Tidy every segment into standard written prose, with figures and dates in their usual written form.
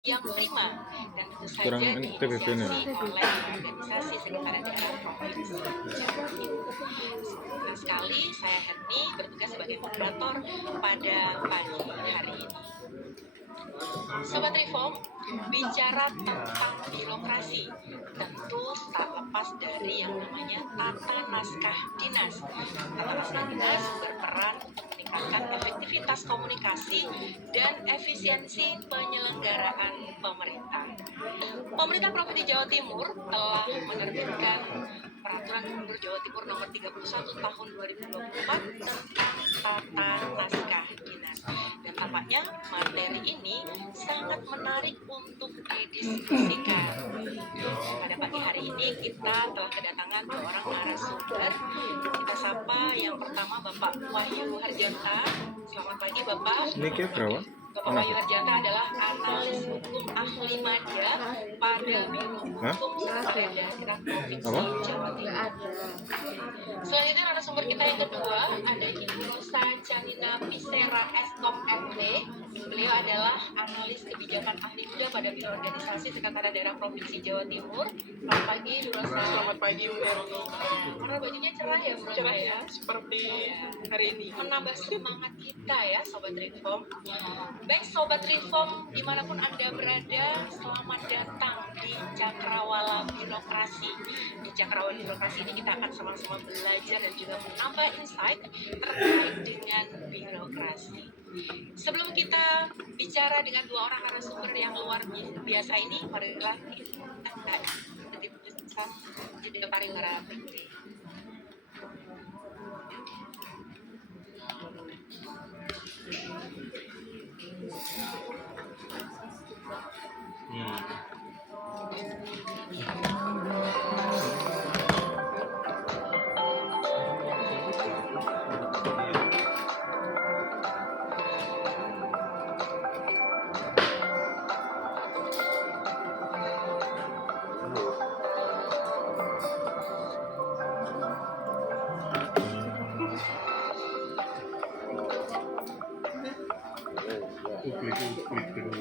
yang prima dan tentu kurang saja TBP-nya. diinisiasi oleh organisasi sekretariat daerah provinsi Jawa Timur. Senang sekali saya Herni bertugas sebagai moderator pada pagi hari ini. Sobat Reform, bicara tentang birokrasi tentu tak lepas dari yang namanya tata naskah dinas. Tata naskah dinas berperan untuk meningkatkan efektivitas komunikasi dan efisiensi penyelenggaraan pemerintah. Pemerintah Provinsi Jawa Timur telah menerbitkan Peraturan Gubernur Jawa Timur Nomor 31 Tahun 2024 tentang tata naskah dinas. Dan tampaknya materi ini sangat menarik untuk didiskusikan. Pada pagi hari ini kita telah kedatangan dua orang narasumber. Kita sapa yang pertama Bapak Wahyu Harjanta. Selamat pagi Bapak. Ini kayak berapa? Bapak Wahyu Harjanta adalah analis hukum ahli media pada Biro Hukum Sekretariat Daerah Provinsi Jawa Timur. Selanjutnya narasumber kita yang kedua ada Ibu Rosa Janina Pisera Eskom MD. Beliau adalah analis kebijakan ahli muda pada Biro Organisasi Sekretariat Daerah Provinsi Jawa Timur. Selamat pagi Bu Rosa. Selamat pagi Bu Erni. Warna bajunya cerah ya Bu Rosa Cerah ya. seperti hari ini. Menambah semangat kita ya Sobat Reform. Baik Sobat Reform, dimanapun Anda berada, selamat datang di Cakrawala Birokrasi. Di Cakrawala Birokrasi ini kita akan sama-sama belajar dan juga menambah insight terkait dengan birokrasi. Sebelum kita bicara dengan dua orang narasumber yang luar biasa ini, marilah kita jeda pariwara berikut. Publik dulu.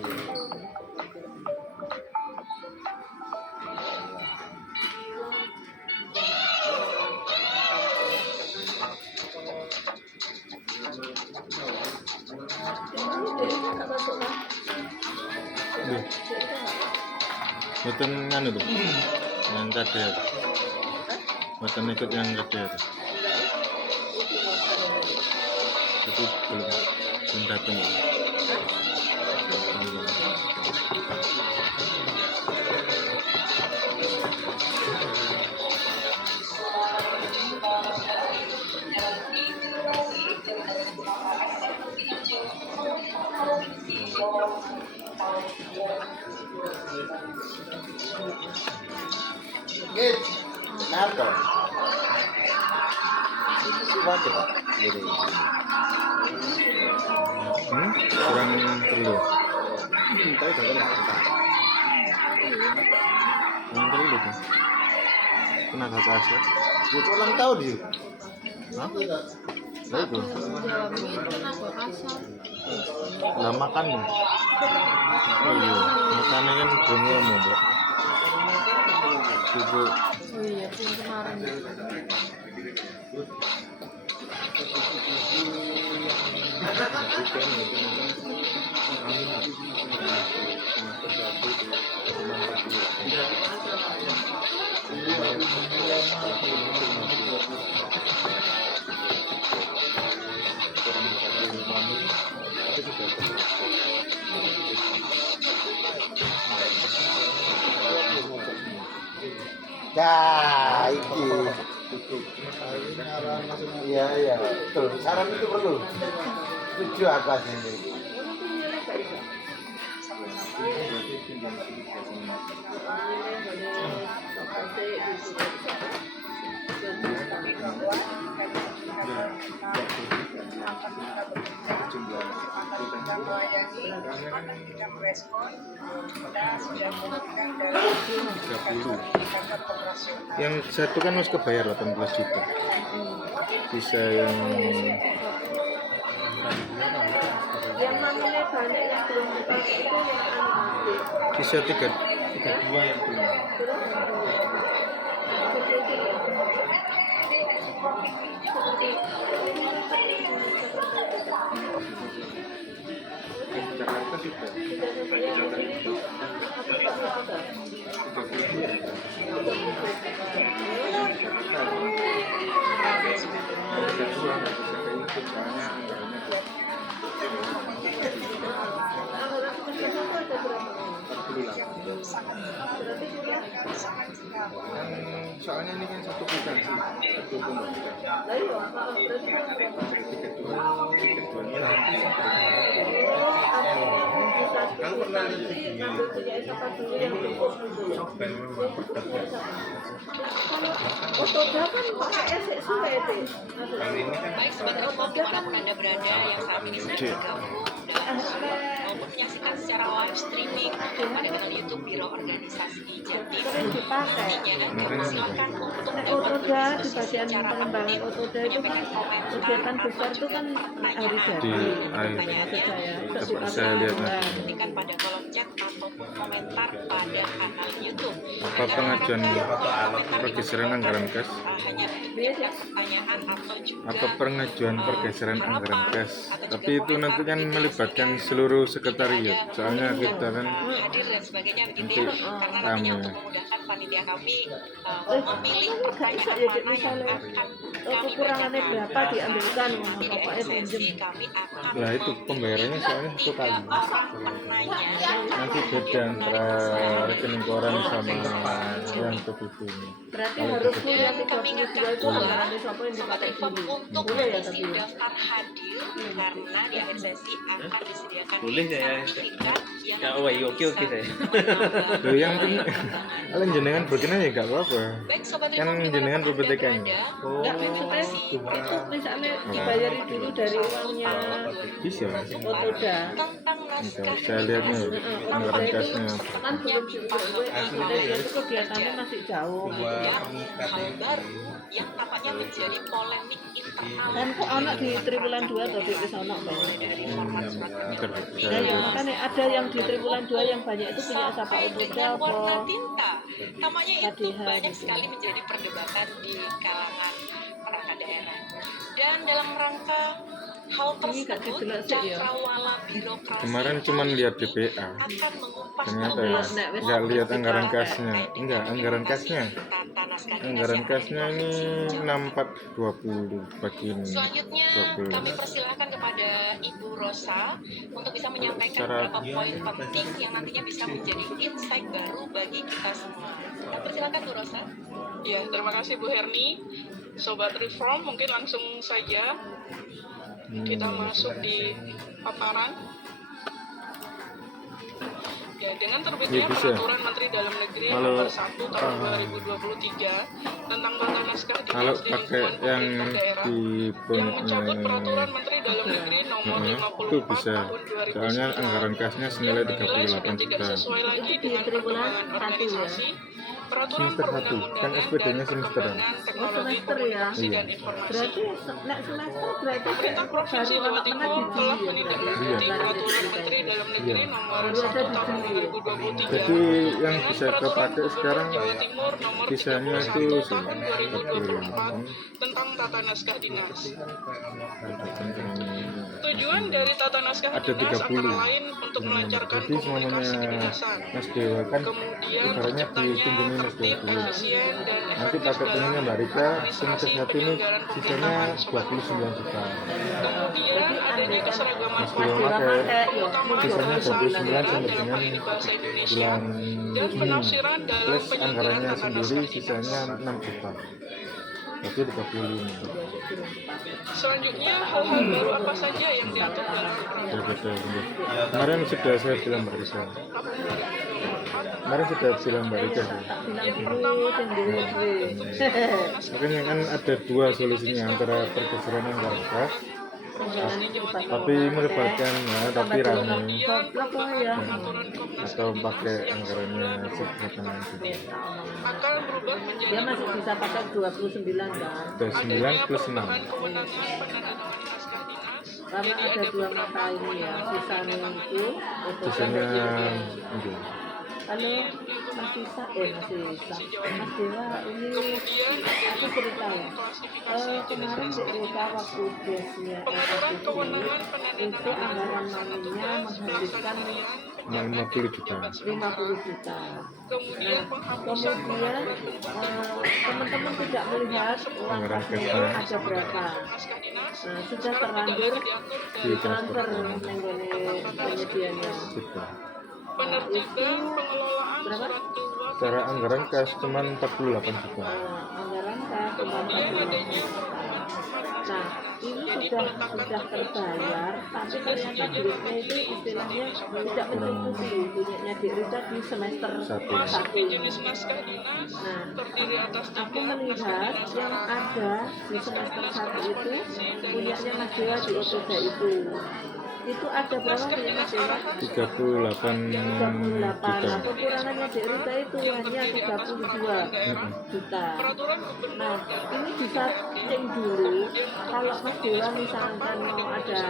Betul nganu tuh, yang kader. Betul ikut yang kader. Itu belum datang. Git, kenapa? Siapa Pak? Gini. Kurang perlu. Tapi jangan Kurang perlu tuh. Kena kata asal. itu ulang tahun sih. Hah? Lah itu. Lah makan nih. Oh iya, makannya kan belum ngomong, Mbak. Ibu. Oh iya, yang kemarin. Ya, iki. Iya, iya. Betul. Saran itu perlu. Setuju aku sini. Yang satu kan harus kebayar 18 juta. Bisa yang Yang mamanya banyak yang belum dipakai itu yang anak. Bisa 32 yang belum. Jakarta sudah. Soalnya ini kan satu aplikasi, satu pembagian. Kan pernah Otoda kan pakai esek suwe itu. Baik Sobat Reform dimanapun Anda berada yang saat ini sedang bergabung dan maupun menyaksikan secara live streaming pada kanal YouTube Biro Organisasi Jatim. Dipakai. Nantinya silakan untuk Otoda di bagian secara pengembangan aktif Otoda itu kan kegiatan besar itu kan hari jadi. Dapat saya lihat nanti. Ketikkan pada kolom chat ataupun komentar pada kanal YouTube. Apa pengajuan pergeseran anggaran kas? Hanya menyiapkan pertanyaan atau juga Apa pengajuan pergeseran anggaran kas? Tapi itu nanti kan melibatkan seluruh sekretariat. Soalnya kita kan hadir dan sebagainya begitu nanti ya. Karena nantinya rame. untuk memudahkan panitia kami memilih pertanyaan mana yang akan kami Kekurangannya bacakan. berapa diambilkan Nanti di pokoknya sesi pinjem. kami akan Ya itu pembayarannya soalnya satu kali. orang penanya Nanti beda antara rekening koran sama yang ke buku ini. Berarti harus full yang dan kami 32 ingatkan itu pula anggaran siapa yang Sobat dipakai Reform dulu. untuk Boleh ya mengisi tapi ya? daftar hadir karena di akhir sesi akan disediakan Boleh ya, ya. sertifikat yang Ya, oh, iya, oke saya. Loh yang penting kalian jenengan berkenan ya gak apa-apa. Baik Sobat Kan Reform jenengan dimanapun Anda PPTK-nya. berada, Enggak maksudnya itu misalnya dibayari dulu dari uangnya Bisa. Otoda. tentang naskah Saya lihat nih anggaran kasnya. Kan belum dipahami. Maksudnya dia itu kegiatannya masih jauh. hal baru yang tampaknya menjadi polemik internal Kan kok anak di triwulan 2 atau di sana mulai dari format surat Ya, ya, makanya ada yang di triwulan 2 yang banyak itu punya siapa sampai Otoda dengan warna apa tinta. Tampaknya itu KDH banyak gitu. sekali menjadi perdebatan di kalangan perangkat daerah. Dan dalam rangka hal Ini gak tersebut, jelas sih, ya. cakrawala birokrasi Kemarin cuman lihat DPA. akan mengupas Ternyata tuntas nggak lihat anggaran kasnya. Enggak, anggaran kasnya. tata naskah dinas Anggaran yang kasnya ada di ini Provinsi Jawa. 6420 bagi ini. Selanjutnya 20. kami persilahkan kepada Ibu Rosa untuk bisa menyampaikan Secara- beberapa poin penting yang nantinya bisa menjadi insight baru bagi kita semua. Nah, persilakan Bu Rosa. Ya, terima kasih Bu Herni. Sobat Reform, mungkin langsung saja kita masuk di paparan. Ya, dengan terbitnya Ya, bisa. Peraturan Menteri Dalam Negeri Kalau- Nomor 1 Tahun 2023 tentang tata naskah Kalau dinas di pakai lingkungan yang pemerintah daerah di yang mencabut Peraturan Menteri Dalam Negeri Nomor itu 54 bisa. Tahun 2009 Soalnya anggaran kasnya senilai yang dinilai sudah 38 tidak juta. sesuai lagi Itu di dengan triwulan perkembangan 1 ya? organisasi, peraturan Semester 1. Kan perundang-undangan SPD-nya dan semesteran. perkembangan Oh, teknologi semester ya? komunikasi Iya. dan informasi. Berarti nek semester berarti Pemerintah Provinsi baru Jawa anak Timur di telah Juli ya, menindaklanjuti Iya. Peraturan Menteri Dalam Negeri Iya. Nomor Baru 1 ada di Tahun Juli. 2023 Jadi yang dengan bisa Peraturan kepakai Gubernur sekarang Jawa Timur Nomor bisanya 31 itu Tahun 2024 sih. tentang tata naskah dinas. Tujuan Tujuan dari tata naskah Ada dinas 30. antara lain untuk melancarkan Jadi komunikasi semuanya kedinasan, Mas Dewa kan kemudian ibaratnya terciptanya dikunjungi Mas tertib, Dewa. efisien, dan Nanti efektif pakai dalam punya Mbak Rika semester administrasi 1 ini penyelenggaraan sisanya pemerintahan Sobat 29 juta. Kemudian adanya keseragaman Mas Dewa format, pakai keutamaan sisanya bahasa 29 negara sampai dalam dengan hal ini bahasa Indonesia, bulan dan Juni. penafsiran dalam Plus penyelenggaraan anggarannya tata sendiri naskah dinas. sisanya 6 juta. Berarti 35. Selanjutnya, hal-hal baru apa saja yang diatur dalam Ya betul. Kemarin sudah saya bilang Mbak Rika. Kemarin sudah bilang Mbak Rika. yang pertama, Makanya kan ada dua solusinya antara pergeseran anggaran kas tapi melibatkan ya, tapi rame kemudian perubahan ya? pengaturan Komnas atau Dinas pakai yang anggarannya semula sebutan itu. akan berubah menjadi Dia masih dua. bisa pakai 29 kan? Ada 9 Adanya plus 6. perubahan kewenangan penandatanganan naskah dinas karena Jadi ada ada dua beberapa mata ini ya, sisanya itu Sisanya fotonya. Halo Mas Sisa, Mas Dewa, ini Kemudian aku cerita ya. klasifikasi jenis Kemarin di naskah Rika waktu biasanya pengaturan itu kewenangan penandatanganan anggaran pelaksana maminya tugas, menghabiskan pelaksanaan 50 juta. 50 juta. kemudian penghapusan Kemudian teman-teman tidak melihat uang Anggaran kasnya kasnya ada berapa. naskah dinas Sudah sekarang tidak terlanjur lagi diatur Di dari transfer transport mengenai penyediaannya. gitu. penertiban pengelolaan Berapa? surat keluar Secara anggaran kas cuman 48 juta. Anggaran kas cuma kemudian 48 adanya juta. perubahan format Nah, naskah ini jadi sudah peletakan terbayar, tapi ternyata duitnya itu istilahnya tidak mencukupi duitnya di Rika di semester Satu. masuk 1. di jenis naskah dinas Nah, terdiri atas aku 3 naskah melihat dinas yang arahan ada di naskah semester dinas 1 itu korespondensi dan punyanya naskah Mas Dewa dinas di khusus. Otoda itu ada berapa Naskah punya Mas dinas Dewa? arahan 38 38. juta. Nah, kekurangannya di Rika itu hanya 32 juta. peraturan gubernur Nah, dan ini bisa cek dulu. Kalau Mas Dewa misalkan mau ada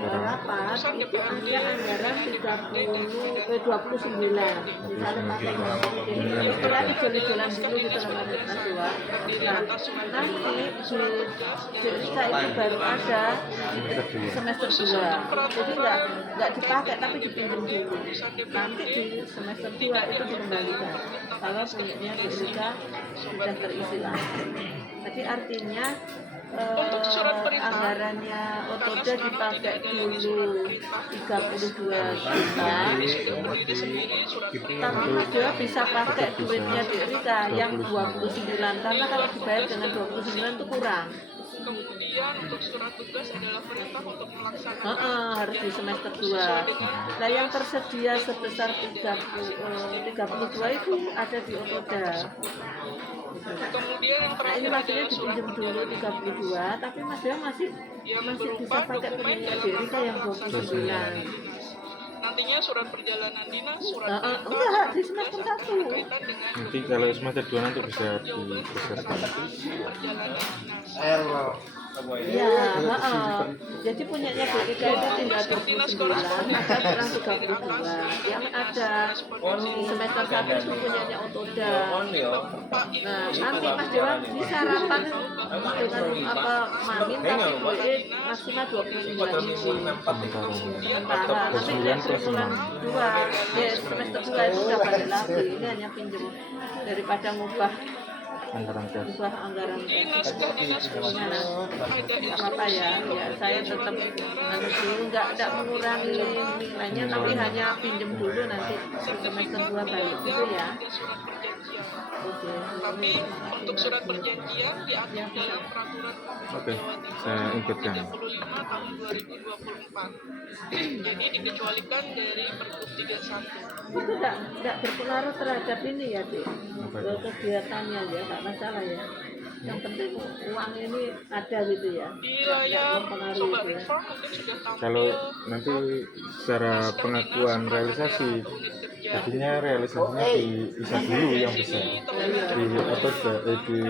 rapat, itu hanya anggaran 29. Misalnya pakai jadi istilah ijolan dulu gitu loh Mas Dewa. Nah, nanti di Rika itu baru ada semester 2. Jadi nggak dipakai tapi dipinjam dulu. Nanti di semester 2 itu dikembalikan. Kalau punyanya di Rika sudah terisi lagi. Jadi artinya Untuk surat perintah, anggarannya Otoda dipakai dulu 32 juta, ini sudah berdiri sendiri surat perintah. tapi Mas Dewa bisa pakai duitnya di Rika yang 29 karena kalau dibayar dengan 29 itu kurang. Kemudian untuk surat tugas adalah perintah untuk melaksanakan Harus di semester 2. Nah yang tersedia sebesar 32 itu ada di Otoda. Kemudian yang Nah terakhir ini maksudnya adalah surat dipinjam dulu 32, tapi Mas Dewa masih yang bisa berupa pakai dokumen punyanya dalam di Rika rangka yang melaksanakan 29. kegiatan dinas. Nantinya surat perjalanan dinas, surat perintah, Enggak, di tugas semester akan 1. berkaitan dengan Nanti kalau semester 2 nanti bisa dipersiapkan. perjalanan dinas. Iya, jadi punyanya BPK itu tinggal 29, maka kurang 32. Yang ada di semester 1 itu punyanya Otoda. Nah, nanti Mas Dewa bisa rapat dengan Mamin tapi boleh maksimal 29 itu. Sementara nanti triwulan 2, semester 2 itu udah balik lagi. Ini hanya pinjam daripada ngubah Anggaran kas. anggaran. Di naskah dinas khusus ada Nggak apa-apa ya, saya tetap dulu nggak mengurangi nilainya, tapi hanya pinjem dulu nanti semester 2 balik gitu ya. surat perjanjian. Oke. Tapi untuk surat perjanjian diatur dalam peraturan Oke, saya ingatkan. 35 tahun 2024. Jadi dikecualikan dari Pergub 31. Itu nggak berpengaruh terhadap ini ya, Dik. Apa itu? Kegiatannya ya, nggak masalah ya. Yang penting uang ini ada gitu ya. Di layar mempengaruhi Sobat itu ya. Reform mungkin sudah tampil Kalau nanti secara pengakuan realisasi, jadinya realisasinya di ISA dulu yang besar. Di Otoda, di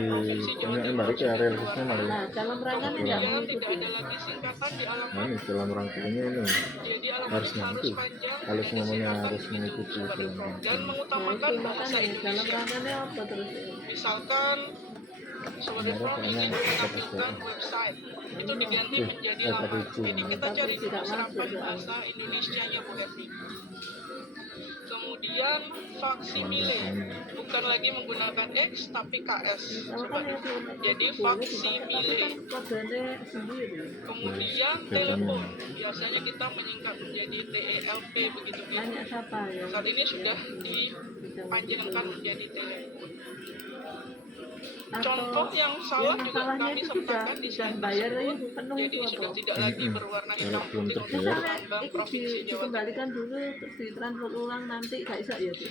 Mbak ya realisasinya malah. Nah, dalam rangka ini nggak tidak mengikuti. ada lagi singkatan di alam Nah ini dalam rangkanya ini jadi alam harusnya harus itu. panjang Kalau semuanya harus mengikuti dalam dan rangka. Nah, mengutamakan itu bahasa makanya dalam Indonesia. rangkanya apa terus ini? Misalkan Sobat Reform ingin menampilkan website itu diganti menjadi laman. Jadi kita cari dulu serapan bahasa Indonesianya Bu Herni. Kemudian faksimile, bukan lagi menggunakan X tapi KS. Sobat Reform. Jadi faksimile. Kodenya sendiri. Kemudian telepon, biasanya kita menyingkat menjadi TELP begitu ya. Banyak siapa ya? Saat ini sudah dipanjangkan menjadi telepon. Contoh yang salah juga masalahnya kami itu sertakan di sudah slide bayar tersebut. itu penuh Jadi itu sudah apa? tidak lagi berwarna Kalau hitam belum putih terbayar, Misalnya itu Provinsi Jawa Tengah. dikembalikan dulu terus ditransfer ulang nanti nggak bisa ya sih?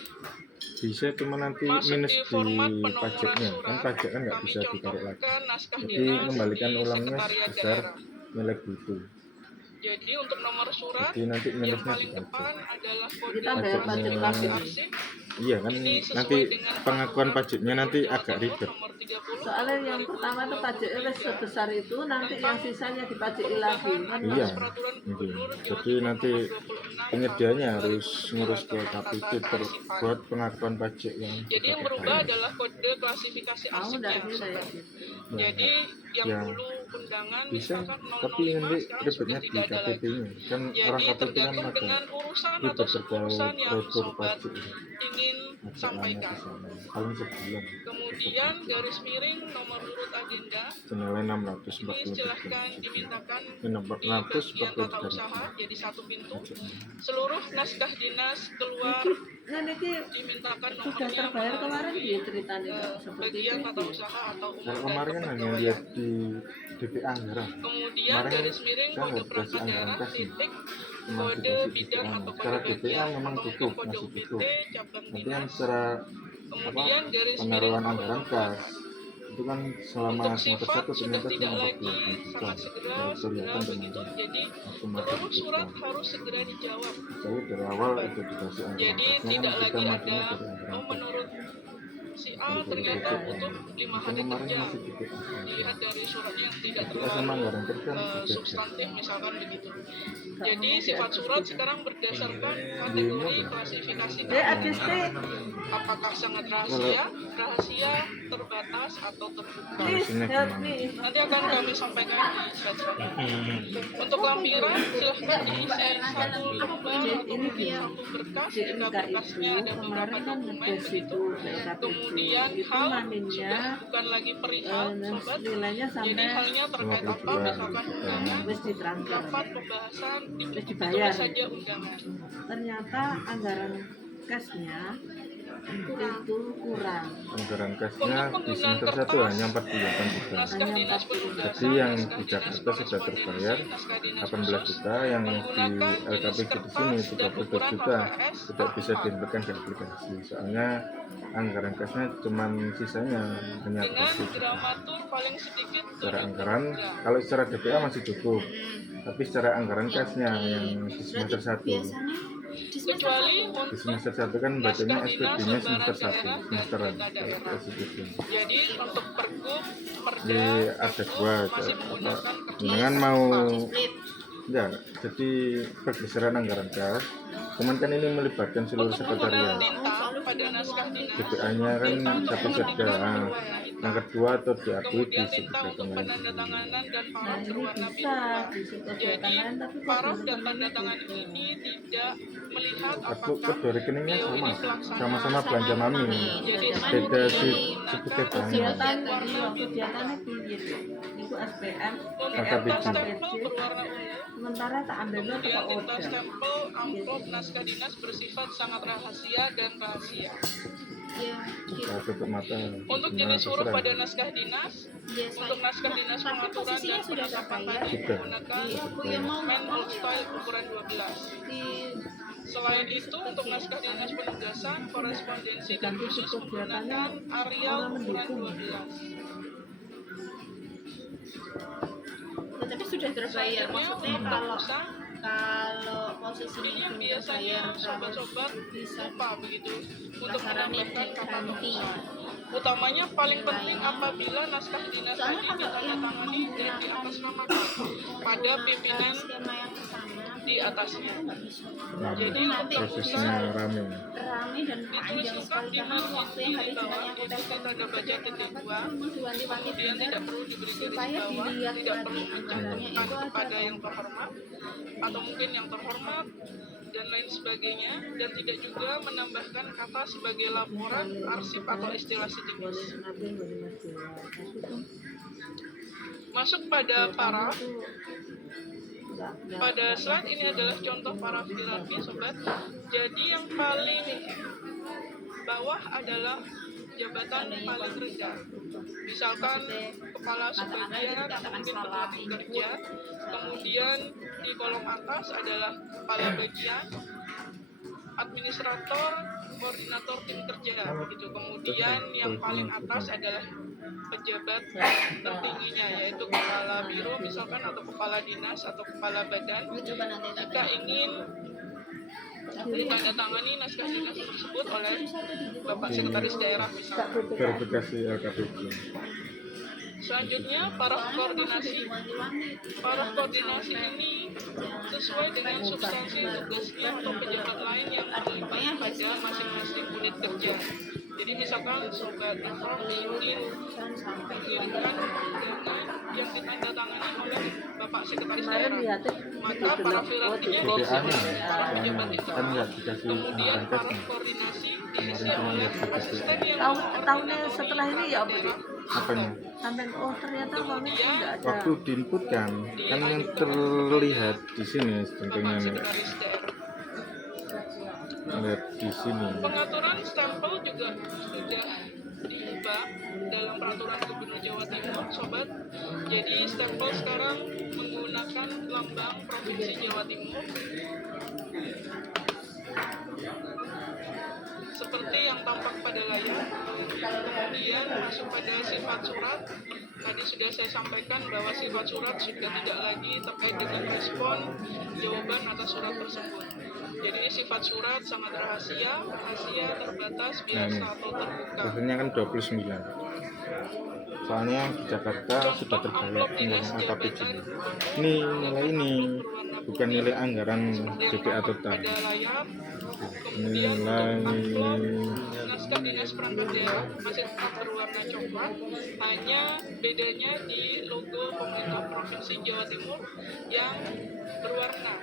bisa cuma nanti Masuk minus di di format penomoran pajaknya kan surat, pajak kan nggak kami bisa ditarik lagi. contohkan naskah Jadi dinas kembalikan di ulangnya sekretariat sebesar daerah. nilai buku. Jadi untuk nomor surat Jadi nanti yang minusnya paling dipajak. depan adalah kode Kita bayar pajak administrasi lagi. arsip. Iya kan Ini sesuai nanti dengan pengakuan peraturan pajaknya nanti Gubernur agak Jawa ribet. Timur nomor Soalnya yang pertama tuh pajak sebesar itu, nanti yang sisanya dipajaki lagi. Kan Iya, mungkin. Jadi nanti penyediaannya harus ngurus ke KPP buat pengakuan pajak yang Jadi yang kita berubah bayar. adalah kode klasifikasi mau arsipnya. enggak sih saya? Nah, Jadi yang yang dulu undangan bisa, misalkan tapi 005 nanti sekarang ribetnya sudah di tidak ada lagi. KPP-nya. Kan orang Jadi KPP kan tergantung ada dengan urusan atau ribet sub-urusan terkait yang retur sobat pajak itu. ingin Ajakannya ke sampaikan. sana. Paling sebulan. Kemudian garis miring nomor urut agenda Senilai ini 643. silahkan dimintakan Ini di bagian tata 643 usaha jadi satu pintu. pajaknya. Seluruh naskah dinas keluar Nah, ini dimintakan sudah nomornya terbayar kemarin melalui dia ceritanya seperti bagian itu. tata usaha atau umum Kalau dan kemarin kan hanya kepegawaian. lihat di DPA Anggaran. Kemudian Kemarin kan garis miring saya kode nggak dikasih perangkat anggaran daerah kas nih. titik Cuma kode dikasih bidang DPA. atau Secara kode DPA bagian memang atau tutup, mungkin kode masih UPT tutup. cabang Tapi kan dinas. secara Kemudian garis miring penaruhan kode anggaran pokok. kas itu kan selama Untuk semester sifat 1 sudah ternyata tidak cuma lagi 48 juta. sangat segera Baru kelihatan begitu. kemarin. Jadi Waktu masuk seluruh DPA. surat harus segera dijawab. Saya dari awal itu dikasih anggaran Jadi kasnya kan tidak kita lagi majunya ada dari anggaran oh kas. menurut si A Dari ternyata DPA. butuh 5 Kan hari kemarin kerja. masih DPA. Dilihat dari suratnya yang tidak DPA sama terlalu anggaran kas kan beda. substantif misalkan begitu. Jadi sifat surat sekarang berdasarkan kategori klasifikasi Dia keamanan. artistik. Apakah sangat rahasia, rahasia, terbatas atau terbuka. Please Harusnya help gimana? me. Nanti akan kami sampaikan di slide selanjutnya. Untuk lampiran silahkan diisi satu lembar atau mungkin satu berkas. Si Jika Enka berkasnya itu ada beberapa kemarin kan dokumen ngetes begitu. itu LKPP. Kemudian Itu hal maminnya sudah bukan lagi perihal sobat. nilainya Jadi sampai halnya terkait 50 apa juta. misalkan undangan, wis ditransfer. rapat pembahasan, Wis itu dibayar. saja undangan. Ternyata anggaran cashnya itu kurang. Anggaran kasnya di semester 1 hanya 48 juta. Naskah dinas penugasan, Jadi yang naskah di dinas Jakarta sudah terbayar korespondensi, naskah dinas 18 khusus, juta, yang di menggunakan LKPG jenis di sini kertas dan 32 ukuran juta HVS tidak bisa A4. dihentikan di aplikasi. Soalnya anggaran kasnya cuma sisanya hanya Dengan 20 juta. gramatur paling sedikit Secara 70 anggaran, gram. kalau secara DPA masih cukup, tapi secara anggaran kasnya yang di semester 1 Kecuali di untuk semester 1 kan bacanya SPB-nya semester 1 semesteran. SPB. jadi untuk pergub, Jadi perda, ada pergub dua masih apa, menggunakan kertas dengan mau A4. enggak, jadi pergeseran anggaran kas, cuman kan ini melibatkan seluruh Untuk penggunaan sekretariat. tinta pada naskah dinas, DPA-nya kan tinta untuk satu mengetikkan saja. berwarna hitam. Yang kedua atau diakui di Kemudian tinta untuk sekretariat. penandatanganan dan Nah paraf ini berwarna bisa biru. di situ Jadi kegiatan lain tapi kok paraf di dan teman tanda tangan gitu. ini tidak melihat Aku apakah kedua rekeningnya beliau ini sama, pelaksana sama-sama belanja mami. Jadi Beda ini si menggunakan sebutnya Kegiatan banyak. iya kegiatannya piye tuh? Itu SPM, untuk LKPG. tinta stempel berwarna ungu. sementara tak ambilnya Kemudian toko tinta Oda. stempel amplop naskah dinas bersifat sangat rahasia dan rahasia. Saya tutup mata. Untuk Nah, jenis huruf terserah. pada naskah dinas, untuk naskah dinas pengaturan dan penetapan tadi Sudah. menggunakan Sudah. Man Old Style ukuran 12. Selain itu, untuk naskah dinas penugasan, korespondensi dan khusus menggunakan Arial ukuran 12. Tapi sudah terbayar, maksudnya Untuk kalau pramusa, posisinya ini yang belum biasanya terbayar sobat-sobat bisa lupa begitu untuk Masalahnya menambahkan kata diganti. pramusa. Utamanya paling penting apabila naskah dinas Soalnya tadi kalau yang ditandatangani dan di atas namakan pada pimpinan skema yang kesana di atasnya. nggak bisa. Nah, Jadi nanti untuk prosesnya rame. rame dan panjang ditulis sekali di karena waktu yang hari bawah Jumat yang itu kita tanda baca titik dua. diwanti-wanti Kemudian benar tidak perlu diberi garis supaya bawah, dilihat tidak lagi perlu anggarannya itu mencantumkan ada kepada yang terhormat atau mungkin yang terhormat dan lain sebagainya, dan tidak juga menambahkan kata sebagai laporan, arsip atau istilah sidik. Masuk pada paraf. Pada slide ini adalah contoh paraf hierarki, sobat. Jadi yang paling bawah adalah jabatan paling rendah. Misalkan kepala subbagian atau mungkin ketua tim kerja. Kemudian di kolom atas adalah kepala bagian, administrator, koordinator tim kerja gitu. Kemudian yang paling atas adalah pejabat tertingginya, yaitu kepala biro misalkan, atau kepala dinas atau kepala badan. coba nanti tak Jika ingin ditandatangani naskah dinas tersebut oleh Bapak Sekretaris Daerah misalnya. Verifikasi LKPP. Selanjutnya, paraf koordinasi. Paraf koordinasi ini sesuai dengan substansi tugasnya atau pejabat lain yang terlibat pada masing-masing unit kerja. Jadi misalkan sobat inform ingin mengirimkan undangan yang ditandatangani oleh Bapak Sekretaris Kemarin Daerah, lihatnya maka paraf hierarkinya diisi BPA-nya oleh para pejabat itu. kan nggak dikasih Kemudian angka paraf koordinasi diisi Kemarin cuma oleh lihat di asisten yang tahunnya setelah ini ya apa sih? apanya. Sampai oh ternyata uangnya sih nggak ada. Waktu diinput kan yang terlihat di sini tentunya Bapak nih, Sekretaris Daerah. lihat di sini. Pengaturan stempel juga sudah diubah dalam peraturan Gubernur Jawa Timur, sobat. Jadi stempel sekarang menggunakan lambang Provinsi Jawa Timur. Seperti yang tampak pada layar. Kemudian masuk pada sifat surat. Tadi sudah saya sampaikan bahwa sifat surat sudah tidak lagi terkait dengan respon jawaban atas surat tersebut. Jadi sifat surat sangat rahasia, terbatas, biasa atau terbuka. Biasanya kan 29. Soalnya di Jakarta sudah terbayar dengan LKPP. Ini nilai ini bukan nilai anggaran BPA total. Pada layar, Ini kemudian nilai naskah dinas perangkat daerah masih tetap berwarna coklat, hanya bedanya di logo pemerintah Provinsi Jawa Timur yang berwarna.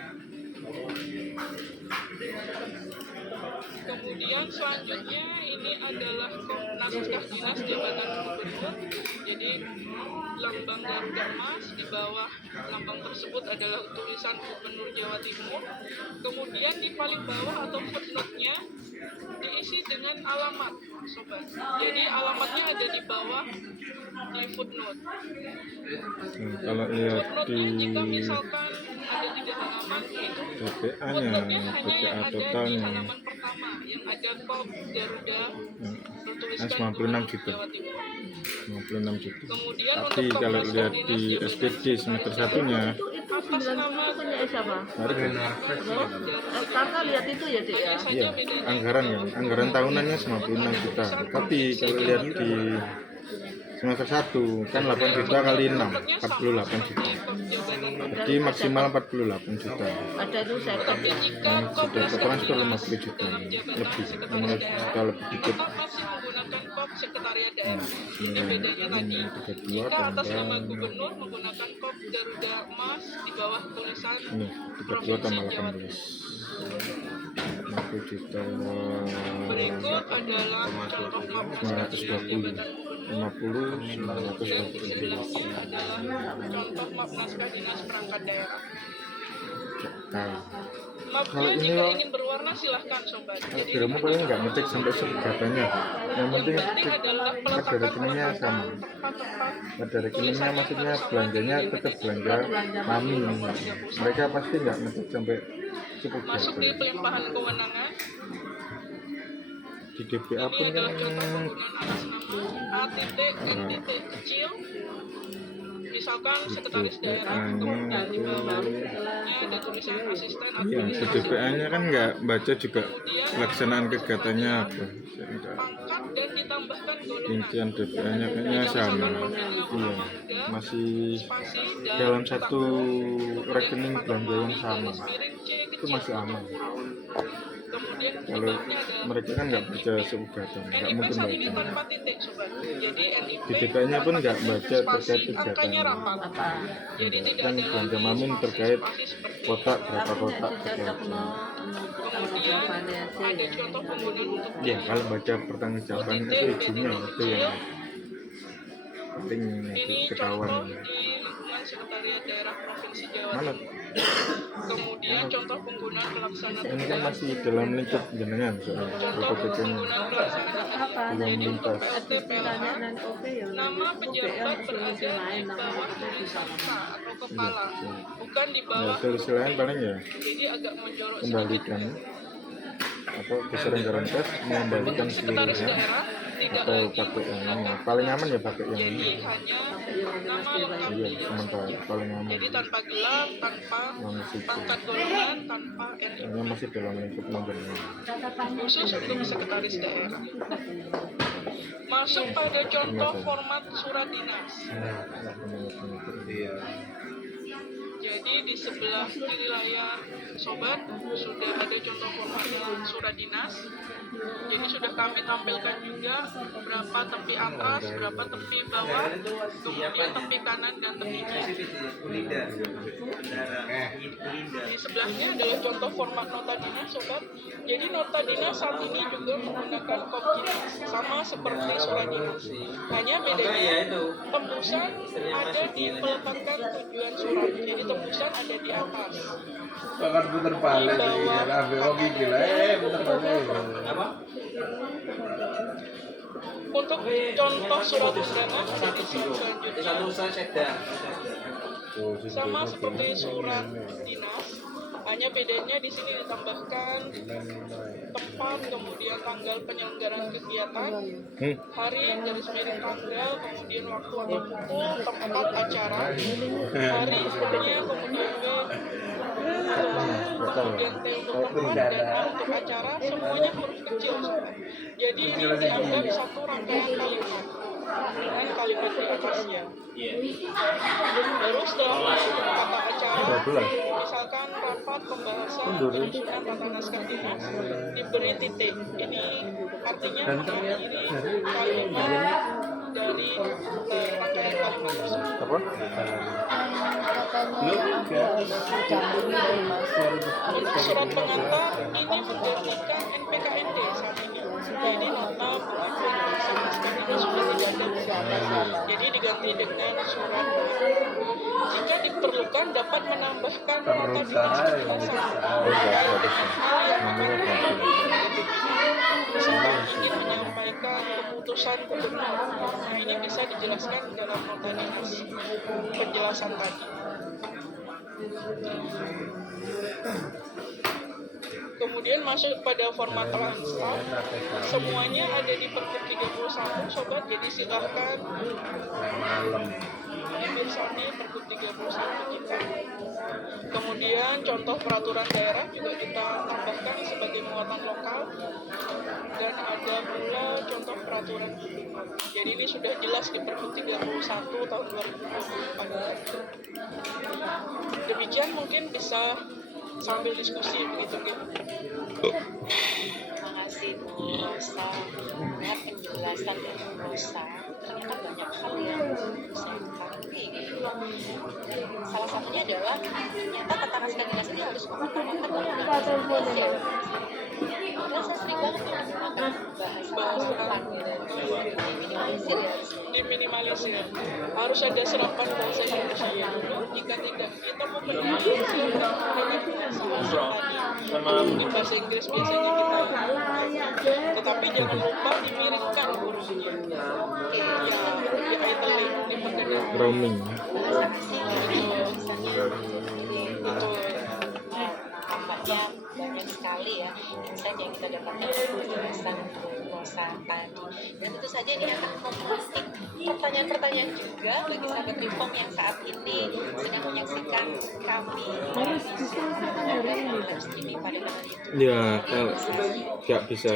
Kemudian selanjutnya ini adalah naskah dinas jabatan gubernur. Jadi lambang Garuda Emas, di bawah lambang tersebut adalah tulisan Gubernur Jawa Timur. Kemudian di paling bawah atau footnote-nya diisi dengan alamat, sobat. Jadi alamatnya ada di bawah di footnote. kalau lihat Footnote-nya di jika misalkan ada 3 halaman itu BPA-nya, footnote-nya hanya BPA yang ada di totalnya halaman pertama yang ada kop Garuda bertuliskan 96 Gubernur juta. Jawa Timur. 56 juta. Kemudian Tapi untuk kalau kop lihat naskah di dinas SPD jabatan semester gubernur, satunya, Itu atas 90 nama punya siapa? kemarin Terus kakak lihat itu ya dek ya. iya, anggaran kan, anggaran tahunannya 96 juta. Tapi kalau lihat di semester 1 kan 8 juta kali 6, 48 juta. Jadi maksimal 48 juta. Ada itu saya Tapi jika kop Sudah naskah tertransfer dinas 50 juta dalam lebih, jabatan 50 sekretaris daerah juta lebih dikit. tetap masih menggunakan kop sekretariat daerah. Ini bedanya tadi. 32 Jika atas nama tambah gubernur menggunakan kop Garuda Emas di bawah tulisan ini 32 tambah 18. 50 juta berikut adalah contoh map naskah dinas 920, jabatan 50 dan di 920. sebelahnya adalah contoh map naskah dinas perangkat daerah. Nah, Mapnya Kalau ini jika loh, ingin berwarna silahkan sobat. Jadi kamu paling nggak ngecek sampai segatanya. Yang penting adalah pada peletakan rekeningnya sama. tempat-tempat Pada rekeningnya maksudnya belanjanya tetap belanja mami. Mereka pasti nggak ngecek sampai masuk di segat. pelimpahan kewenangan. Di DPA Ini pun adalah kan contoh penggunaan atas nama A titik N titik kecil. Misalkan sekretaris daerah, kemudian di bawahnya ada tulisan asisten iya, di administrasi. DPA-nya kan nggak baca juga pelaksanaan kegiatannya apa. Pangkat dan ditambahkan golongan. Rincian DPA-nya kayaknya sama. Iya, masih Spasi dan dalam satu kemudian rekening belanja yang garis sama. miring C Itu kecil. masih aman. Kemudian di Kalau bawahnya ada mereka kan nggak baca seugatan, nggak NIP mungkin saat ini baca. tanpa titik sobat. Jadi NIP Di DPA-nya pun nggak tanpa baca titik, terkait spasi kegiatan. angkanya rapat. Apa? Jadi tidak Kan ada belanja lagi mamin spasi terkait spasi seperti kotak berapa Aku kotak nek cocok kegiatan. no kemudian variasi ada ya. contoh penggunaan untuk Ya kalau baca pertanggungjawaban itu izinnya itu yang penting ini ketahuan. contoh di lingkungan sekretariat daerah provinsi Jawa Mana? Timur. Kemudian contoh penggunaan pelaksana Ini kan tugas. masih dalam lingkup jenengan soalnya Contoh PPP-nya. penggunaan pelaksana Apa? tugas. Jadi untuk lintas. PLT Tanya PLH dan oke ya. nama pejabat berada solusi lain di nama bawah kita bisa. tulisan K atau kepala, Iya. bukan di Ya bawah. solusi lain paling ya Jadi agak menjorok sedikit. kembalikan atau besaran garansi mengembalikan Untuk sekretaris seluruhnya daerah tidak atau lagi pakai yang ini menggunakan paling aman ya pakai yang jadi ini hanya nama lengkap iya diri. sementara paling aman Jadi tanpa gelar, tanpa non sipil pangkat golongan, tanpa NIK. ini masih dalam lingkup nomornya Khusus untuk sekretaris daerah. Masuk pada contoh format surat dinas. Jadi di sebelah kiri layar sobat sudah ada contoh formatnya surat dinas. Jadi sudah kami tampilkan juga berapa tepi atas, berapa tepi bawah, kemudian tepi kanan dan tepi kiri. Di sebelahnya adalah contoh format nota dinas sobat. Jadi nota dinas saat ini juga menggunakan kop dinas sama seperti surat dinas. Hanya bedanya tembusan ada di peletakan tujuan surat. Jadi tembusan ada di atas. Bahkan putar balik ya, ambil kopi gila, putar balik. Untuk contoh surat undangan ada di slide selanjutnya. Sama seperti surat dinas, hanya bedanya di sini ditambahkan tempat, kemudian tanggal penyelenggaraan kegiatan, hari, garis miring tanggal, kemudian waktu atau pukul, tempat acara, hari punya, kemudian B, kemudian T untuk tempat, dan A untuk acara, semuanya huruf kecil. Jadi ini dianggap satu rangkaian kalimat dengan kalimat di atasnya. Baru setelah masuk kata acara, misalkan rapat pembahasan penyusunan tata naskah dinas diberi titik. Ini artinya mengakhiri kalimat dari rangkaian kalimat tersebut. apa? Untuk surat pengantar ini menggantikan NPKND saat ini. Jadi nota pengakuan pembahasan naskah dinas sudah tidak ada. Jadi diganti dengan surat pengantar. Jika diperlukan dapat menambahkan nota dinas penjelasan terkait dengan hal yang akan misalkan ingin menyampaikan keputusan gubernur. Nah ini bisa dijelaskan dalam nota dinas penjelasan tadi. Kemudian masuk pada format translate. Semuanya ada di Pergub 31 sobat, jadi silahkan misalnya Pergub 31 kita. Kemudian contoh peraturan daerah juga kita tambahkan sebagai muatan lokal, dan ada pula contoh peraturan gubernur. Jadi ini sudah jelas di Pergub 31 tahun 2024. Demikian mungkin bisa sambil diskusi begitu gitu. Terima kasih Bu Rosa. Melihat penjelasan dari Bu Rosa, ternyata banyak hal yang saya ketahui gitu. Salah satunya adalah ternyata tata naskah dinas ini harus mengutamakan bahasa Indonesia. Padahal saya sering banget menggunakan bahasa Jepang gitu. Diminimalisir ya. Diminimalisir. Harus ada serapan bahasa Indonesia dulu. Jika tidak, kita mau menulis hanya sama mungkin bahasa Inggris biasanya kita. Tetapi jangan lupa dimiringkan hurufnya. Ya italic, diperkedah. Roaming Bahasa asing gitu misalnya. Betul. Tampaknya banyak sekali ya insight yang kita dapatkan dari penjelasan Bu Rosa tadi. Dan tentu saja ini akan memetik pertanyaan-pertanyaan juga bagi sahabat Reform yang saat ini sedang menyaksikan kami live streaming pada malam itu. ya kalau nggak bisa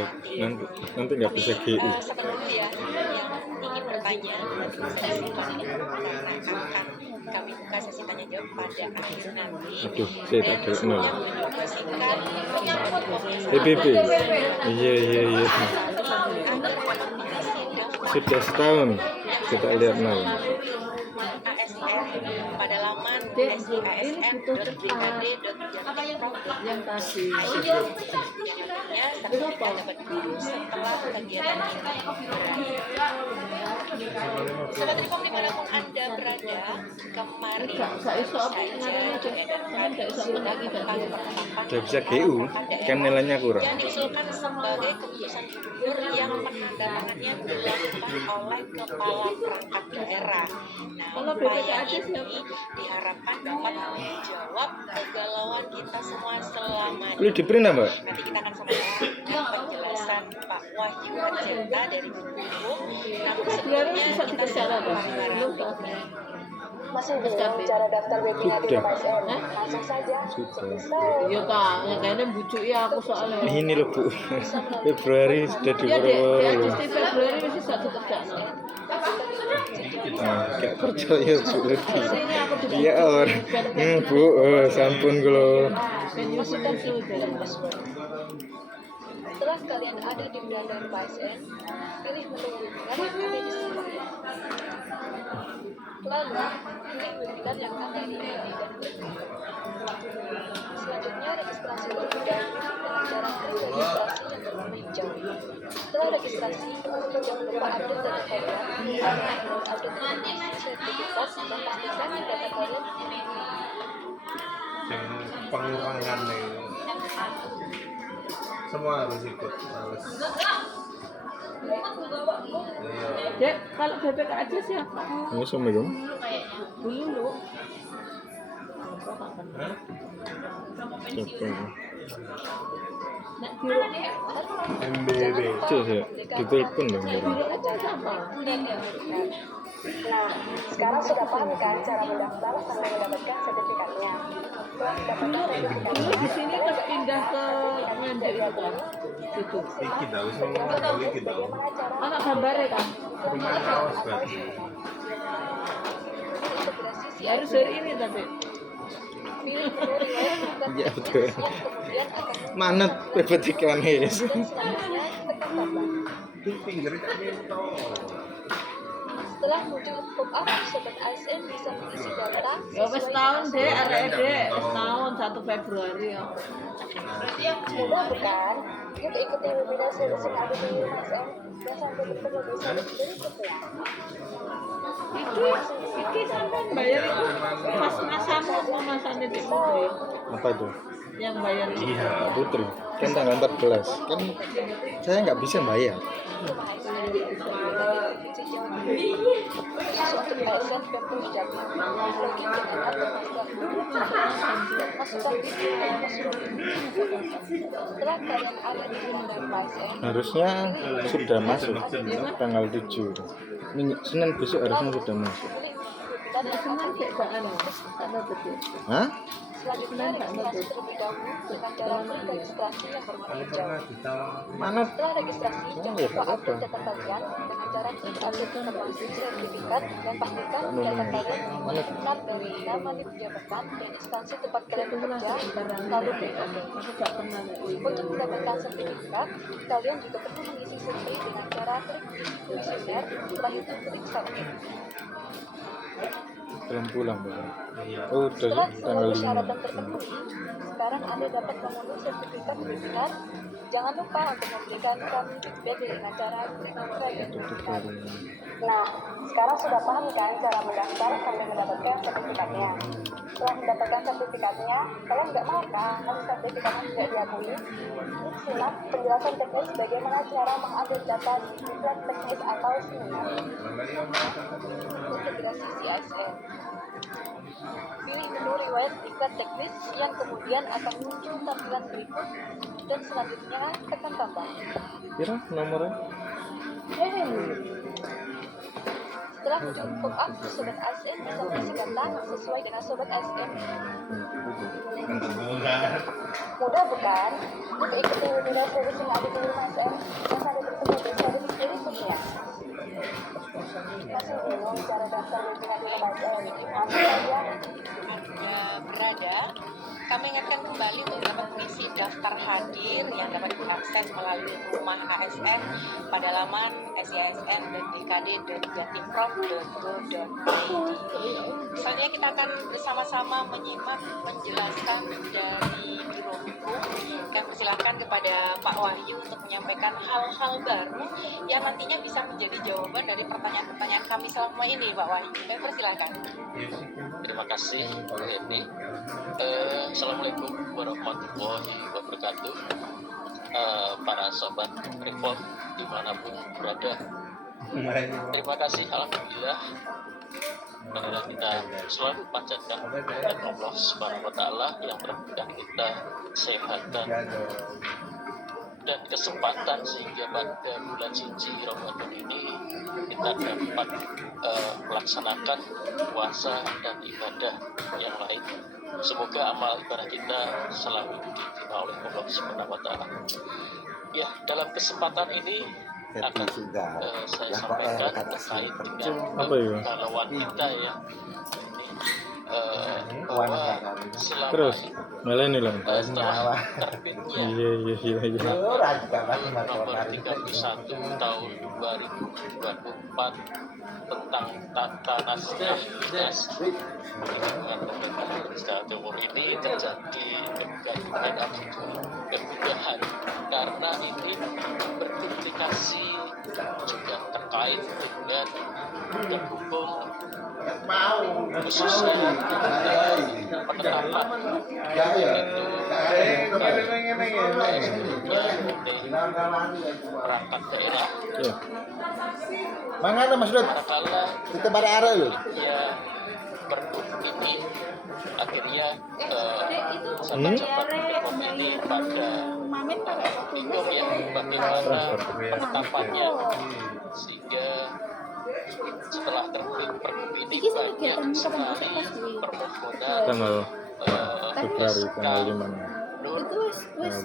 nanti nggak bisa GU Sahabat dulu ya yang ingin bertanya, nanti bisa disimpan ini akan kami buka sesi tanya jawab pada akhir nanti. aduh saya tak ada no Mendiskusikan pendapat PBB iya agar kompetisi sudah setahun kita lihat now ASN pada laman sisn.bkd.jakarta.go.id. yang tadi Yang nantinya sertifikat dapat dikirim setelah kegiatan ini berakhir. Sobat Reform dimanapun Anda berada, kemarin udah bisa GU kan nilainya kurang yang diusulkan sebagai keputusan gubernur yang penandatangannya dilakukan oleh kepala perangkat daerah. Nah, Kalau upaya BPKAD ini diharapkan dapat menjawab kegalauan kita semua selama perlu di print apa? Nanti kita akan sama-sama penjelasan dengan Pak Wahyu Arjenta dari Bengkulu. Namun Februari sebelumnya bisa kita dikejar apa? sapa Belum para tahu. Masih SKP. bingung cara daftar webinar di Sudah. KSN? Hah? Langsung saja. Sudah. Iya kak, kayaknya bujuk ya aku soalnya. Ini loh Bu, Februari sudah Iya dek, ya diworo-woro. di Februari masih satu kerjaan. Gak percaya Bu lagi. Ini aku juga. Iya or, Bu, sampun kalau Penyusun-nyusun dari Setelah kalian ada di berandang KSN, pilih menu webinar yang ada di sini. Lalu, pilih webinar yang akan diikuti dan berikut. Selanjutnya, registrasi terlebih dahulu dengan cara klik registrasi yang berwarna hijau. Setelah registrasi, jangan lupa update data kalian, update informasi, sertifikat, dan pastikan data kalian pengurangan nih semua harus ikut harus Dek, kalau BPK aja siapa? Assalamualaikum. Dulu. Siapa? Nak biro, MBB Saya ditelepon dong. biro aja siapa? Nah, sekarang sudah paham kan cara mendaftar sampai mendapatkan sertifikatnya? Setelah mendapatkan sertifikatnya, Dulu di sini terpindah ke Nganjuk itu kan? Gitu. iki dah wis ngomong iki dah bagaimana cara Anak gambarnya kan? rumah kaos berarti integrasi Harus dari ini tapi. pilih menu riwayat bukan Ya betul. yang kemudian akan Manut PPTK nih. dan selanjutnya tekan tambah. pinggir itu Setelah muncul pop-up, sobat ASN bisa mengisi data Ya wes sesuai tahun dengan deh, arek deh, tahun 1 Februari ya. mudah bukan? Yuk ikuti webinar solusi ada di ASN dan sampai bertemu di solusi berikutnya. Iki sampai bayar itu pas masamu mau masanya di Putri. Apa itu? Yang bayar itu. Pak Putri. Kan tanggal 14. Kan saya nggak bisa bayar. Khusus untuk ASN Pemprov Jatim, login dengan admin master masukkan email dan password. Setelah kalian ada di berandang ASN, Harusnya sudah masuk tanggal 7. Senin besok harusnya sudah masuk. pilih webinar yang Cuman akan kayak bahan, karena betul. Hah? selanjutnya registrasi terlebih dahulu dengan cara klik registrasi yang berwarna hijau. Mana? Setelah registrasi, jangan ya, lupa tak apa. update data kalian dengan cara klik update informasi sertifikat dan pastikan data kalian menggunakan dari nama NIP jabatan dan instansi tempat kalian bekerja, lalu klik OK. Aku gak pernah Untuk mendapatkan sertifikat, kalian juga perlu mengisi survei dengan cara klik isi kuesioner, setelah itu klik submit. Belum pulang, Bapak. Oh, Setelah udah semua tanggal 5. persyaratan terpenuhi, sekarang Anda dapat mengunduh sertifikat webinar. Jangan lupa untuk memberikan kami feedback dengan cara subscribe dan webinar. Nah, sekarang sudah paham kan cara mendaftar sampai mendapatkan sertifikatnya? Setelah mendapatkan sertifikatnya, kalau nggak mau kan sertifikatnya tidak diakui, klik simak penjelasan teknis bagaimana cara mengambil data di diklat teknis atau seminar. Integrasi CSN. Pilih menu riwayat diklat teknis yang kemudian akan muncul tampilan berikut dan selanjutnya tekan tambah. Kira nomornya? Setelah muncul pop-up, sobat ASN bisa mengisi data sesuai dengan sobat ASN. Mudah bukan? Yuk ikuti webinar solusi yang ada di rumah ASN dan sampai bertemu di solusi berikutnya. Masih bingung cara daftar webinar di rumah ASN? Langsung saja. Anda berada, kami ingatkan kembali untuk dapat mengisi daftar hadir yang dapat diakses melalui rumah ASN pada laman sisn.dkd.jatimprov.go.id. Selanjutnya kita akan bersama-sama menyimak penjelasan dari Biro Hukum. Kami persilahkan kepada Pak Wahyu untuk menyampaikan hal-hal baru yang nantinya bisa menjadi jawaban dari pertanyaan-pertanyaan kami selama ini, Pak Wahyu. Kami persilahkan. Terima kasih, Bu Eni. Assalamualaikum warahmatullahi wabarakatuh. Para sobat Reform dimanapun berada. Terima kasih, alhamdulillah. Kita selalu panjatkan kepada Allah Subhanahu wa Ta'ala yang memberikan kita kesehatan dan kesempatan sehingga pada bulan suci Ramadan ini kita dapat melaksanakan puasa dan ibadah yang lain. Semoga amal ibadah kita selalu diterima oleh Allah Subhanahu wa Ta'ala. Ya, dalam kesempatan ini akan saya sampaikan terkait dengan kegalauan kita ya. Bahwa selama Terus ini lah. setelah terbitnya Iya. nomor 31 tahun 2024 tentang tata nasdaq dinas dengan pemerintah Jawa Timur ini terjadi kemudahan karena ini berimplikasi juga terkait dengan hukum khususnya penetapan perangkat daerah. Mangana Mas Dut? Manakala Kita pada arah lu. ya pergub ini akhirnya sahabat-sahabat Reform ini pada bingung ya bagaimana penetapannya, sehingga setelah terbit pergub ini banyak sekali permohonan Tanggal Februari tanggal 5. yang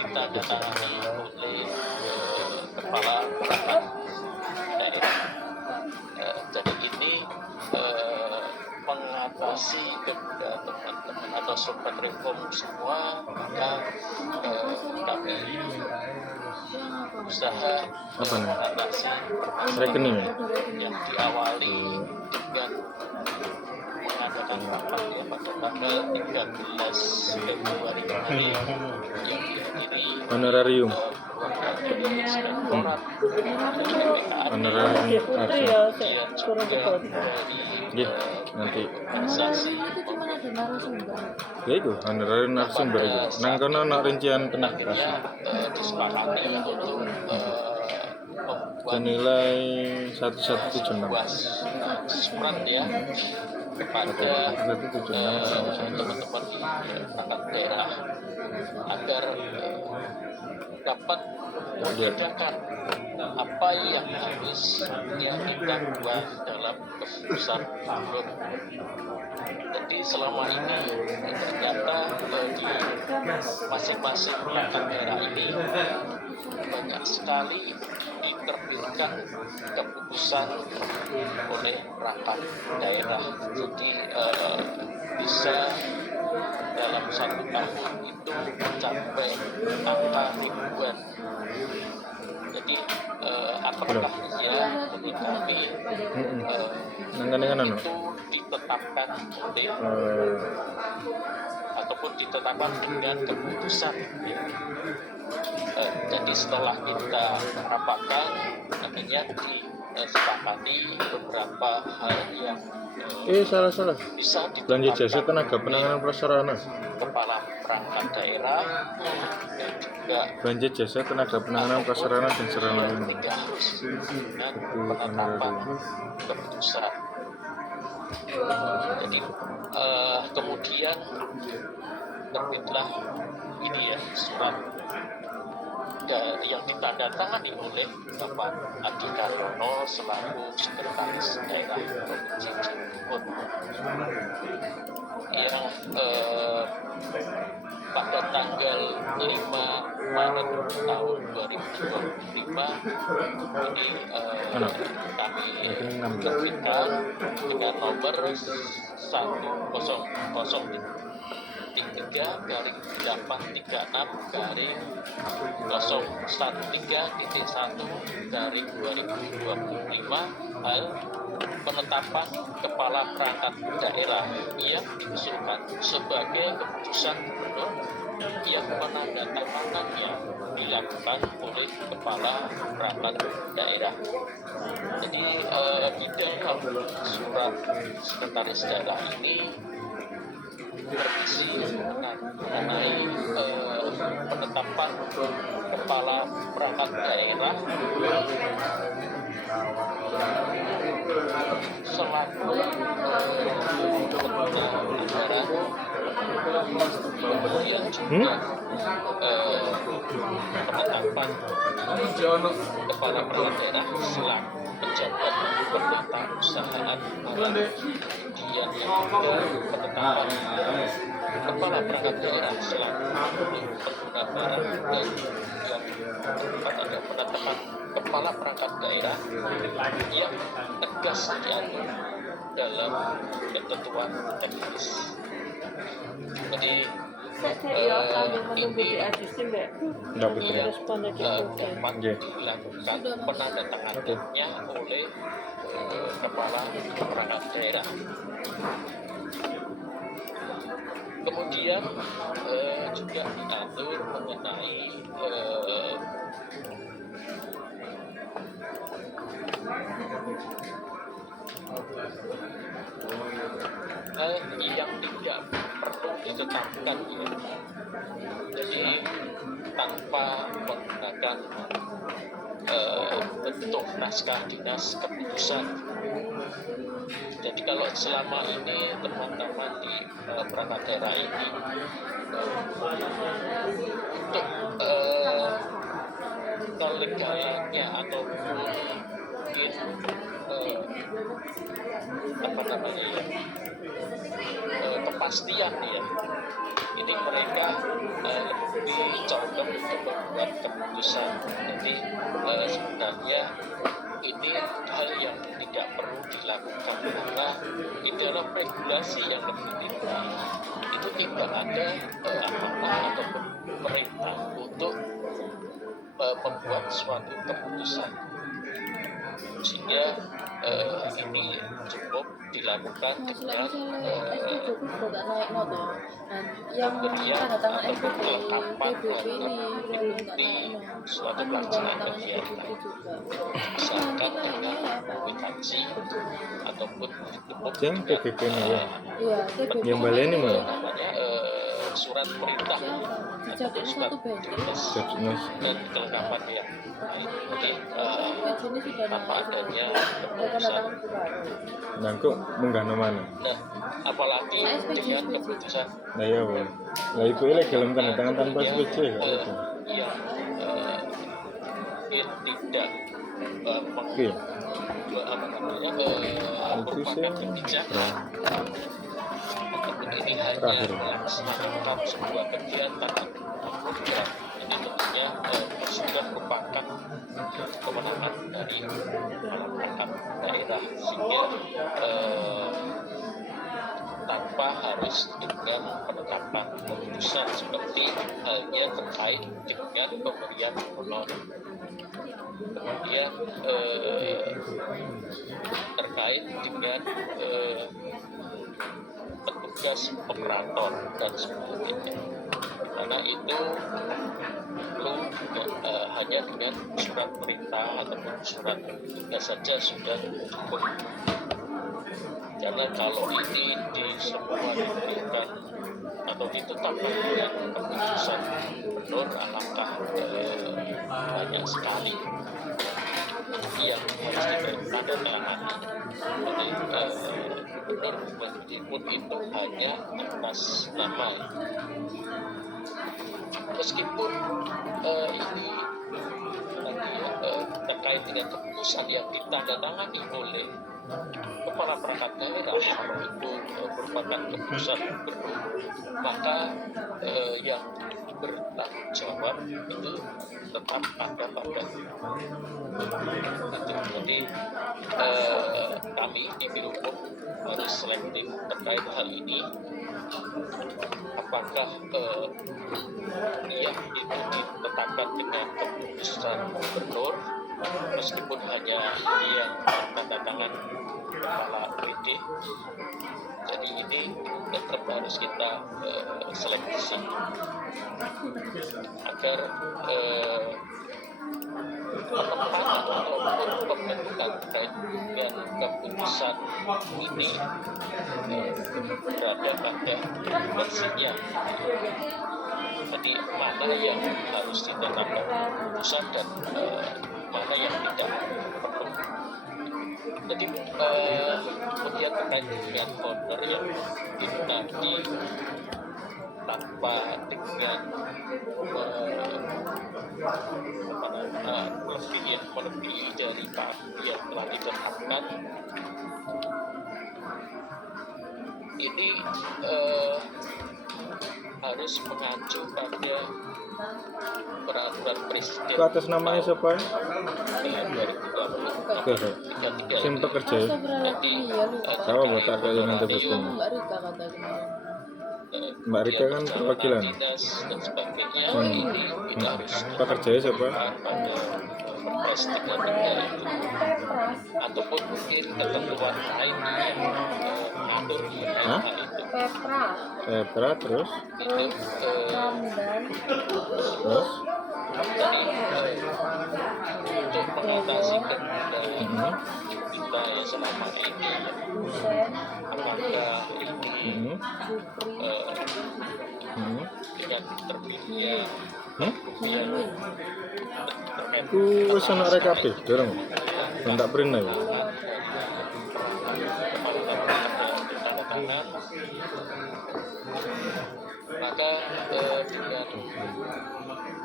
ditandatangani oleh kepala perangkat daerah. Jadi ini mengatasi kepada teman-teman atau sobat Reform semua, maka kami usaha mengatasi Rekening yang diawali dengan mengadakan rapat ya pada tanggal 13 Februari kemarin yang dihadiri honorarium. Honorarium Putri ya, kurang betul. Iya, nanti. organisasi Ya itu honorarium narasumber itu. Nang kono ana rincian tenaga disepakati untuk senilai 1,176. membuat surat ya kepada teman-teman di perangkat daerah agar dapat membedakan apa yang harus kita buat dalam keputusan gubernur. Jadi selama ini ternyata di masing-masing perangkat daerah ini banyak sekali diterbitkan keputusan oleh perangkat daerah. Jadi bisa dalam satu tahun itu mencapai angka ribuan. Jadi apakah ya menurut kami itu ditetapkan oleh ataupun ditetapkan dengan keputusan ya. Jadi setelah kita rapatkan akhirnya disepakati beberapa hal yang salah. bisa Belanja jasa ditetapkan tenaga penanganan prasarana. kepala perangkat daerah dan juga Belanja jasa tenaga penanganan prasarana dan sarana umum. tidak harus dengan penetapan keputusan. Jadi kemudian terbitlah ini ya surat yang ditandatangani oleh Bapak Adi Karyono selaku Sekretaris Daerah Provinsi Jawa Timur yang pada tanggal 5 Maret tahun 2025 ini kami terbitkan dengan nomor 1013-013.1/2025 hal penetapan kepala perangkat daerah yang diusulkan sebagai keputusan gubernur yang penandatanganannya dilakukan oleh kepala perangkat daerah. Jadi di dalam surat sekretaris daerah ini berisi mengenai penetapan kepala perangkat daerah selaku pengguna anggaran, kemudian juga penetapan kepala perangkat daerah selaku pejabat pemerintah perusahaan, kemudian yang kedua penetapan kepala perangkat daerah selaku pengguna barang, dan yang keempat ada penetapan kepala perangkat daerah yang tegas diatur dalam ketentuan teknis. Jadi Saya sambil menunggu di ADC Mbak. Enggak betul. Respon dari dosen. dapat dilakukan penandatangannya oleh kepala perangkat daerah. Kemudian juga diatur mengenai yang tidak perlu ditetapkan ya. Jadi tanpa menggunakan bentuk naskah dinas keputusan. Jadi kalau selama ini teman-teman di perangkat daerah ini untuk kelegalannya ataupun mungkin kepastian ya, ini mereka lebih condong untuk membuat keputusan. Jadi sebenarnya ini hal yang tidak perlu dilakukan karena itu adalah regulasi yang lebih tinggi. Itu tidak ada amanah ataupun perintah untuk membuat suatu keputusan, sehingga ini cukup dilakukan dengan pemberian ataupun kelengkapan mengikuti suatu pelaksanaan kegiatan, misalkan dengan kwitansi ataupun Yang PPP ini ya. Yang baleni malah. namanya surat perintah ataupun surat tugas dan kelengkapan yang lain. Jadi tanpa adanya keputusan. Nah, kok munggah mana? Nah, apalagi dengan keputusan Nah ya, Bang. Lah iku ile gelem tanda tangan tanpa SPC kok. yang tidak Oke. merupakan kebijakan ataupun ini hanya melaksanakan sebuah kegiatan atau program. Ini tentunya sudah merupakan kewenangan dari kepala perangkat daerah, sehingga tanpa harus dengan penetapan keputusan seperti halnya terkait dengan pemberian honor. Kemudian terkait dengan petugas operator dan sebagainya, karena itu perlu hanya dengan surat perintah ataupun surat tugas saja sudah cukup. Karena kalau ini semua diberikan atau ditetapkan dengan keputusan gubernur, alangkah banyak sekali yang harus ditandatangani. Jadi gubernur meskipun itu hanya atas nama, meskipun ini nanti terkait dengan keputusan yang ditandatangani oleh kepala perangkat daerah, kalau itu merupakan keputusan gubernur, maka yang bertanggung jawab itu tetap ada pada itu. Jadi kami di Biro Hukum harus selektif terkait hal ini. Apakah yang itu ditetapkan dengan keputusan gubernur meskipun hanya yang tanda tangan kepala PD. Jadi ini tetap harus kita seleksi agar penempatan ataupun pembentukan terkait dengan keputusan ini berada pada versinya. Jadi mana yang harus ditetapkan keputusan dan mana yang tidak perlu. Jadi kemudian terkait dengan honor yang itu nanti tanpa dengan melebihi dari yang telah ditetapkan, ini harus mengacu pada peraturan presiden Itu atas namanya siapa? tahun 2020 Oke, Sim pekerja ya. Jadi Sama buat tak kayak nanti bosnya. Mbak Rika kan perwakilan. dinas dan sebagainya Hmm. ini harus Pekerjanya siapa? pada perpres 33 itu, ataupun mungkin ketentuan lain yang mengatur mengenai Hah? hal itu. Pepra terus Itu terus jadi untuk mengatasi kebudayaan Mhm. kita yang selama ini, apakah ini Mhm. eh, Mhm. dengan terbitnya yang terkait Ku wis ana rekape, dorong. Tak pernah ya. tanda tangan, maka dengan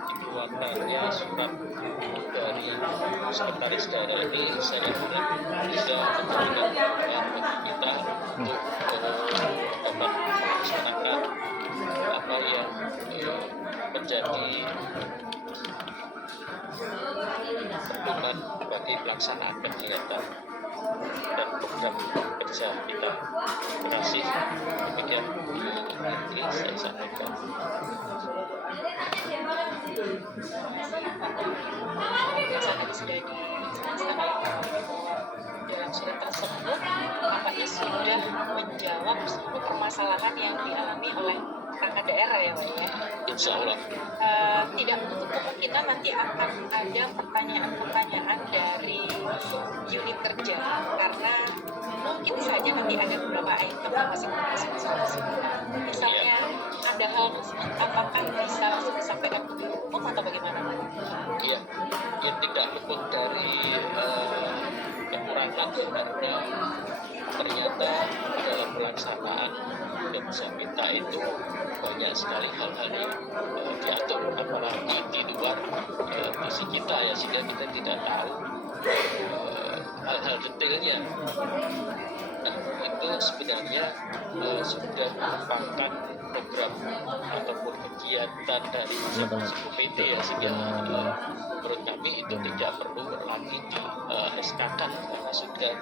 dikeluarkannya surat dari sekretaris daerah ini, saya harap bisa memberikan manfaat bagi kita untuk dapat melaksanakan apa yang menjadi pedoman bagi pelaksanaan kegiatan dan program kerja kita. Terima kasih. Demikian yang saya sampaikan. Misalnya sudah dijelaskan dalam surat tersebut, tampaknya sudah menjawab seluruh permasalahan yang dialami oleh perangkat daerah ya Pak ya. Insya Allah. Tidak menutup kemungkinan nanti akan ada pertanyaan-pertanyaan dari unit kerja, karena mungkin saja nanti ada beberapa item yang masih diskusi. Misalnya ada hal tersebut, apakah bisa langsung disampaikan ke hukum atau bagaimana Pak? Ya, yang tidak luput dari kekurangan karena ternyata dalam pelaksanaan kerja kita itu banyak sekali hal-hal yang diatur, apalagi di luar visi kita ya, sehingga kita tidak tahu hal-hal detailnya. Nah, itu sebenarnya sudah merupakan program ataupun kegiatan dari masing-masing komite ya, sehingga menurut kami itu tidak perlu lagi di SK-kan karena sudah